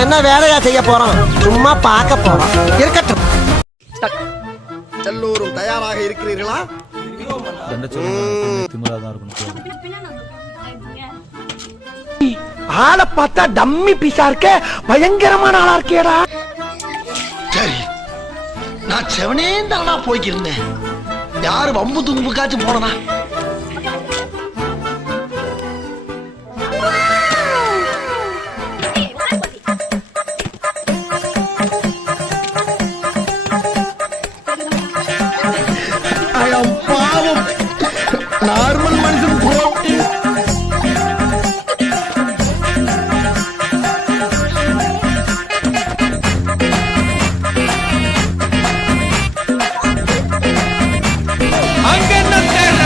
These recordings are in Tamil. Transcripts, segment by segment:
நாம என்ன வேலையா செய்ய போறோம்? சும்மா பார்க்க போறோம். இருக்கட்டும். எல்லோரும் தயாராக இருக்கிறீர்களா? ஆளை பார்த்தா டம்மி பீஸா இருக்க, பயங்கரமான ஆளா இருக்கேடா. சரி, நான் செவனே தானா போய்க்கிருந்தேன். யாரு வம்பு தும்புக்காச்சும் போனனா? பாவம், நார்மல் மனுஷன் போட்டு அங்க என்ன தேடுற?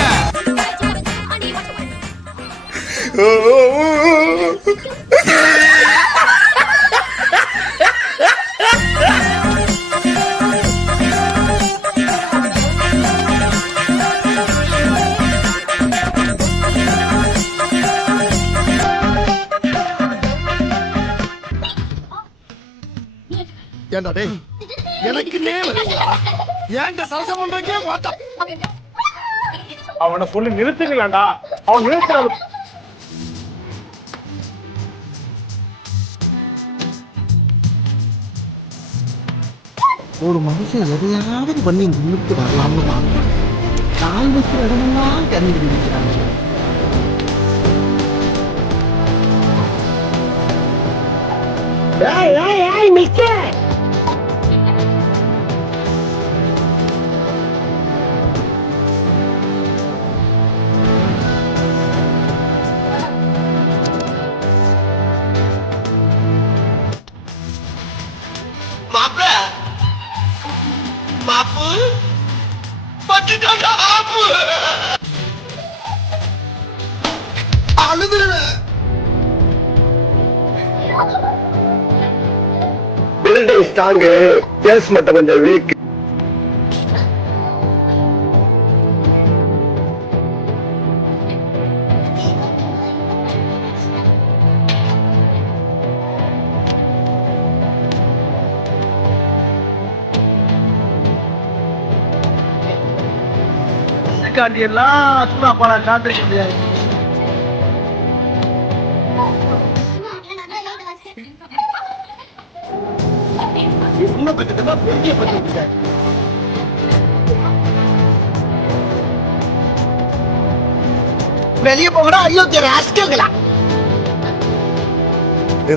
ஏண்டா டேய், எனக்கு ஏன்ட சரசம் பண்றக்கே மாட்டா. அவனை சொல்லி நிறுத்துங்களாண்டா. அவன் நிறுத்துறான். ஒரு மனுஷன் எதையாவது பண்ணி முன்னுக்கு வரலாம்னு பார்க்கலாம். கால் வைக்கிற இடமெல்லாம் கண்ணி பிடிக்கிறாங்க. மாப்பு பட்டுட்டாண்டா. ஆப்பு அழுதுற. பில்டிங் ஸ்ட்ராங், கேஸ் மட்டும் கொஞ்சம் வீக். காட்டியெல்லாம் சும்மா பல காட்டிக்க முடியாது. வெளியே போகடா. ஐயோ ராஸ்கல்களா,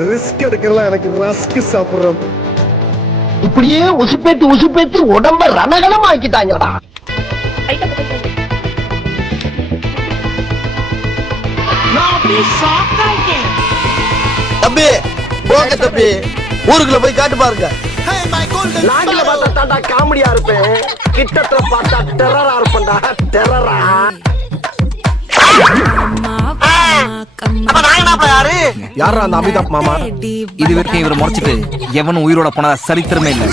ரிஸ்க் எடுக்கலாம். எனக்கு ரஸ்க் சாப்பிடுறது இப்படியே உசுப்பேத்து உடம்ப ரணகலம் ஆக்கிட்டாங்கடா. தம்பி போங்க தம்பி, ஊருக்குள்ள போய் காட்டு பாருங்க. நாங்கள பார்த்தா தாண்டா காமெடியா இருப்பேன், கிட்டத்துல பார்த்தா டெரரா இருப்பேன்டா. டெரரா யாரா அந்த அமிதாப் மாமா? இது வரைக்கும் இவரை முறைச்சிட்டு எவனும் உயிரோட போனதா சரித்திரமே இல்லை.